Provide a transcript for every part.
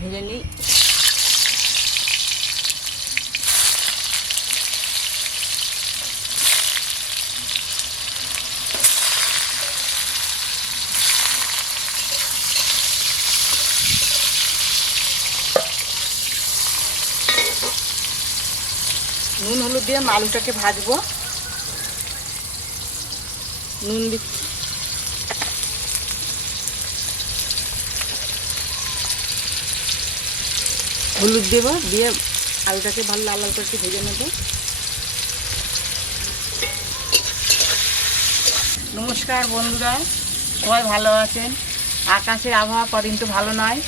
ভেজে নিই। নুন হলুদ দিয়ে আলুটাকে ভাজবো। নুন হলুদ দেব, দিয়ে আলুটাকে ভালো লাল লাল করে ভেজে নেব। নমস্কার বন্ধুরা, সবাই ভালো আছেন? আকাশের আবহাওয়া কদিন তো ভালো নয়,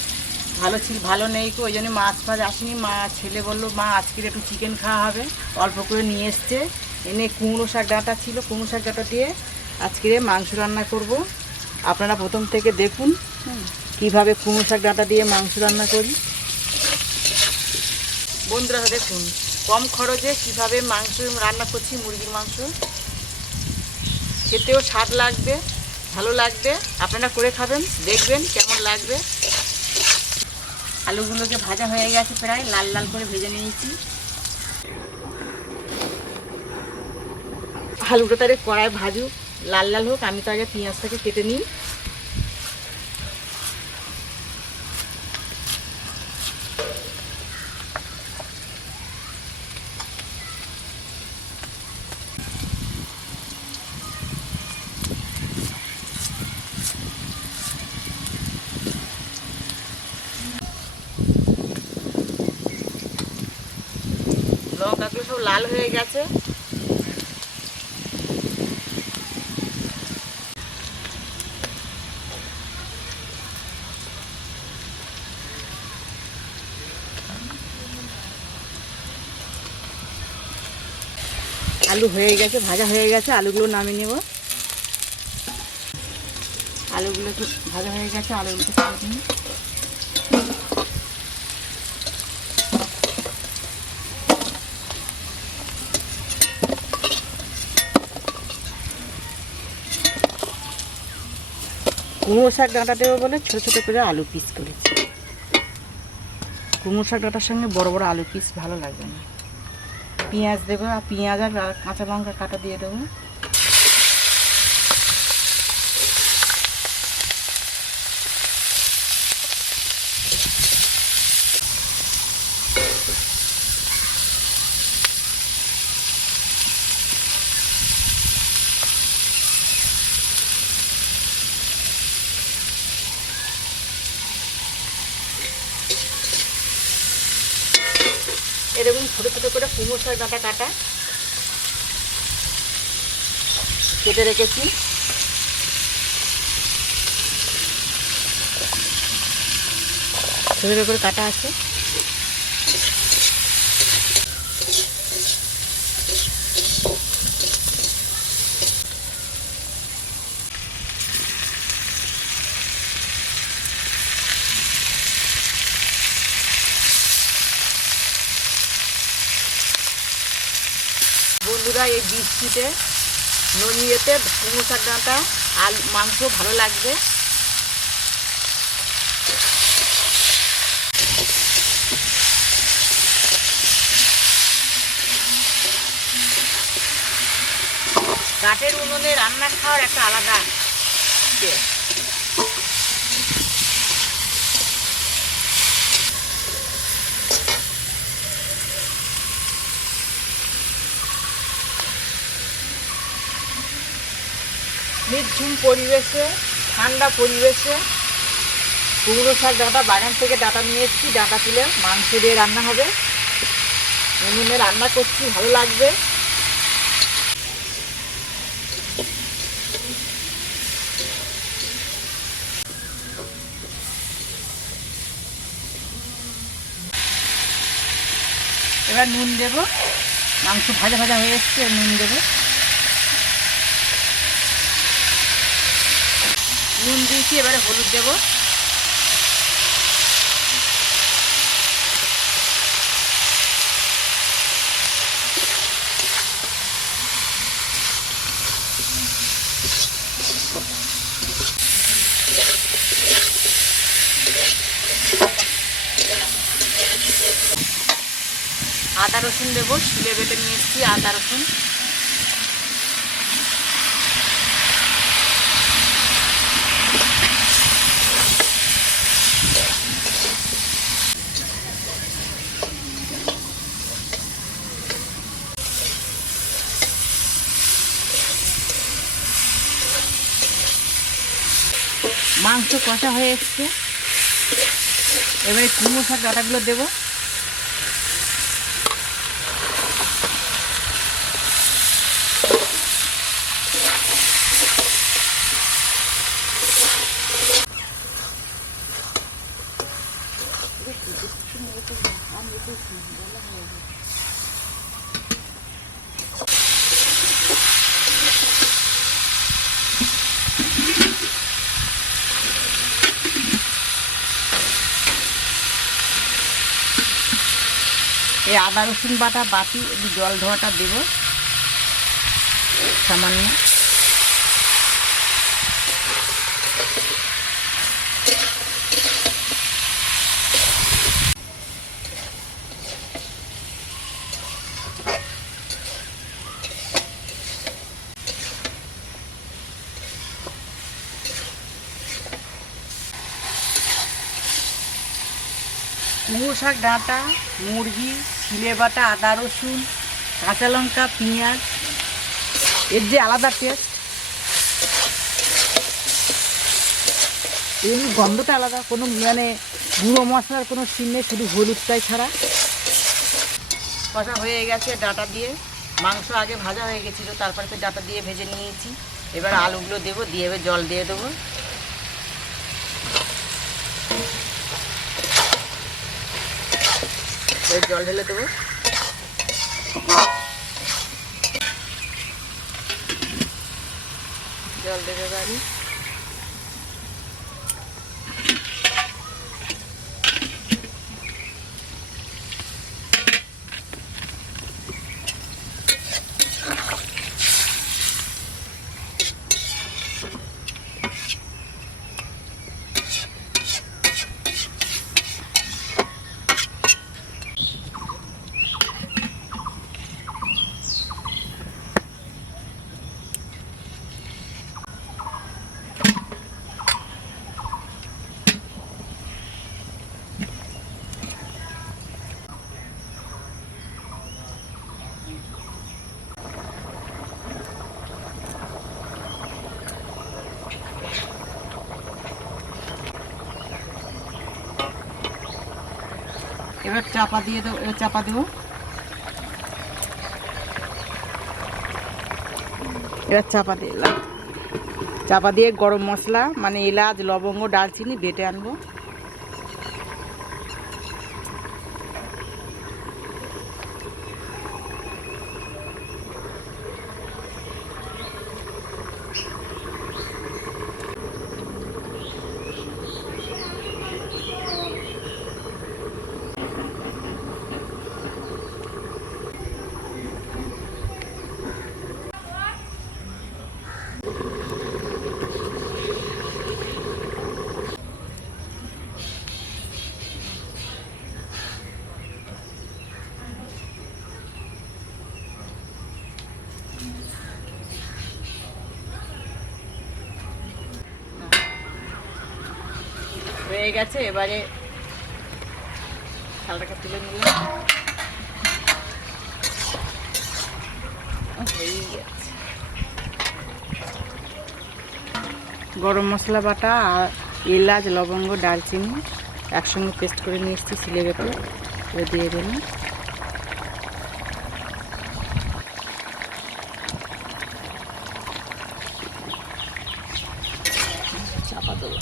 ভালো নেই তো, ওই জন্য মাছ ফাছ আসেনি। মা ছেলে বললো মা আজকের একটু চিকেন খাওয়া হবে, অল্প করে নিয়ে এসছে। এনে কুমড়ো শাক ডাঁটা ছিল, কুমড়ো শাক ডাঁটা দিয়ে আজকে মাংস রান্না করব। আপনারা প্রথম থেকে দেখুন কিভাবে কুমড়ো শাক ডাঁটা দিয়ে মাংস রান্না করি। বন্ধুরা দেখুন কম খরচে কিভাবে মাংস রান্না করছি, মুরগির মাংস। খেতেও স্বাদ লাগবে, ভালো লাগবে। আপনারা করে খাবেন, দেখবেন কেমন লাগবে। আলুগুলোকে ভাজা হয়ে গেছে, প্রায় লাল লাল করে ভেজে নিয়েছি। আলুটা তারে কড়াই ভাজুক, লাল লাল হোক, আমি তো আগে পেঁয়াজটাকে কেটে নিই। লঙ্কাগুলো সব লাল হয়ে গেছে। আলু হয়ে গেছে, ভাজা হয়ে গেছে, আলুগুলো নামিয়ে নেব। আলুগুলো ভাজা হয়ে গেছে, আলুগুলো কুমড়ো শাক ডাঁটা দেবো বলে ছোটো ছোটো করে আলু পিস করেছি। কুমড়ো শাক ডাঁটার সঙ্গে বড় বড় আলু পিস ভালো লাগবে না। পেঁয়াজ দেবো, আর পেঁয়াজ আর কাঁচা লঙ্কা কাটা দিয়ে দেবো। এরকম ছোটো ছোটো করে কুমড়ো শাক ডাঁটা কাটা কেটে রেখেছি। ছোটো ছোটো করে কাটা আছে। বন্ধুরা এই বৃষ্টিতে ননিয়েতে কুমড়ো শাক ডাঁটা আলু মাংস ভালো লাগবে। কাঠের উনুনে রান্না খাওয়ার একটা আলাদা টেস্ট। নির্ঝুম পরিবেশে, ঠান্ডা পরিবেশে কুমড়ো শাক ডাঁটা বাগান থেকে ডাঁটা নিয়ে এসেছি। ডাঁটা তুলে মাংস দিয়ে রান্না হবে। উনুনে রান্না করছি, ভালো লাগবে। এবার নুন দেব। মাংস ভাজা ভাজা হয়ে এসছে, নুন দেব। নুন দিয়েছি, এবারে হলুদ দেব। আদা রসুন দেবো, শিলে বেটে নিয়ে এসেছি আদা রসুন। মাংস কষা হয়ে এসছে, এবারে কুমড়ো শাক ডাঁটাগুলো দেবো। এই আদা রসুন বাটা বাটি একটু জল ধোয়াটা দেবো সামান্য। কুমড়ো শাক ডাঁটা, মুরগি, ছিলে বাটা, আদা রসুন, কাঁচা লঙ্কা, পেঁয়াজ, এর যে আলাদা টেস্ট, এমনি গন্ধটা আলাদা, কোনো মানে গুঁড়ো মশলার কোনো সিন নেই, শুধু হলুদটাই ছাড়া। কষা হয়ে গেছে ডাঁটা দিয়ে, মাংস আগে ভাজা হয়ে গেছিলো, তারপরে তো ডাঁটা দিয়ে ভেজে নিয়েছি। এবার আলুগুলো দেবো, দিয়ে এবার জল দিয়ে দেবো। জল ঢেলে দেবো। জল দেবে বাড়ি। এবার চাপা দিয়ে দেবো, চাপা দেবো। এবার চাপা দিয়ে গরম মশলা মানে এলাচ, লবঙ্গ, দারচিনি বেটে আনবো। হয়ে গেছে, এবারে থালটাকে তুলে নিলাম। গরম মশলা বাটা আর এলাচ, লবঙ্গ, দারচিনি একসঙ্গে পেস্ট করে নিয়ে এসেছি সিলে বেটে, দিয়ে দিলাম। চাপা দেবো,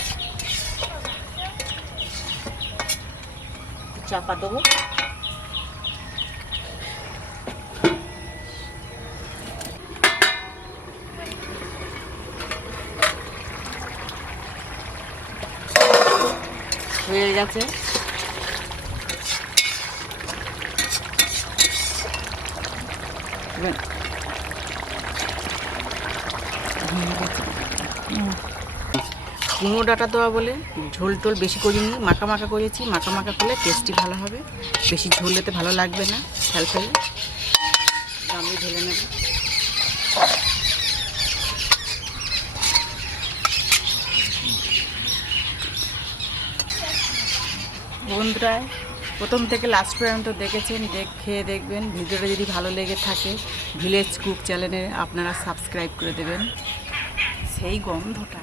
চাপা দেবো। হয়ে গেছে। কুমড়ো ডাঁটা দেওয়া বলে ঝোল টোল বেশি করিনি, মাখা মাখা করেছি। মাখা মাখা করলে টেস্টি ভালো হবে, বেশি ঝোল এতে ভালো লাগবে না। ফেল ফেলে আমি ঢেলে নেব। বন্ধুরা প্রথম থেকে লাস্ট পর্যন্ত দেখেছেন, খেয়ে দেখবেন। ভিডিওটা যদি ভালো লেগে থাকে ভিলেজ কুক চ্যানেলে আপনারা সাবস্ক্রাইব করে দেবেন। সেই গন্ধটা